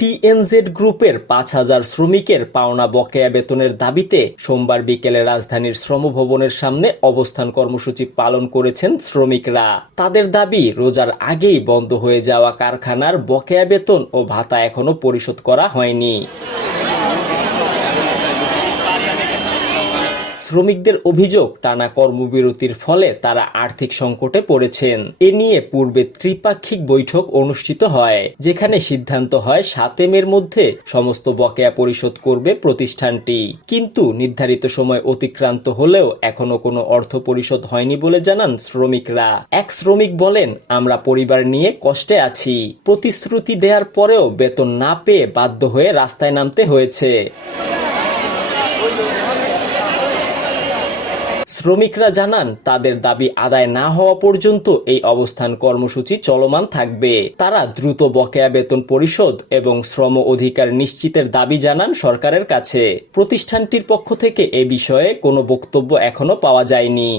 TNZ গ্রুপের ৫,০০০ শ্রমিকের পাওনা বকেয়া বেতনের দাবিতে সোমবার বিকেলে রাজধানীর শ্রমভবনের সামনে অবস্থান কর্মসূচি পালন করেছেন শ্রমিকরা। তাদের দাবি, রোজার আগেই বন্ধ হয়ে যাওয়া কারখানার বকেয়া বেতন ও ভাতা এখনো পরিশোধ করা হয়নি। শ্রমিকদের অভিযোগ, টানা কর্মবিরতির ফলে তারা আর্থিক সংকটে পড়েছেন। এ নিয়ে পূর্বে ত্রিপাক্ষিক বৈঠক অনুষ্ঠিত হয়, যেখানে সিদ্ধান্ত হয় ৭ মের মধ্যে সমস্ত বকেয়া পরিশোধ করবে প্রতিষ্ঠানটি। কিন্তু নির্ধারিত সময় অতিক্রান্ত হলেও এখনো কোনো অর্থ পরিশোধ হয়নি বলে জানান শ্রমিকরা। এক শ্রমিক বলেন, আমরা পরিবার নিয়ে কষ্টে আছি। প্রতিশ্রুতি দেওয়ার পরেও বেতন না পেয়ে বাধ্য হয়ে রাস্তায় নামতে হয়েছে। শ্রমিকরা জানান, তাদের দাবি আদায় না হওয়া পর্যন্ত এই অবস্থান কর্মসূচি চলমান থাকবে। তারা দ্রুত বকেয়া বেতন পরিশোধ এবং শ্রম অধিকার নিশ্চিতের দাবি জানান সরকারের কাছে। প্রতিষ্ঠানটির পক্ষ থেকে এ বিষয়ে কোনো বক্তব্য এখনো পাওয়া যায়নি।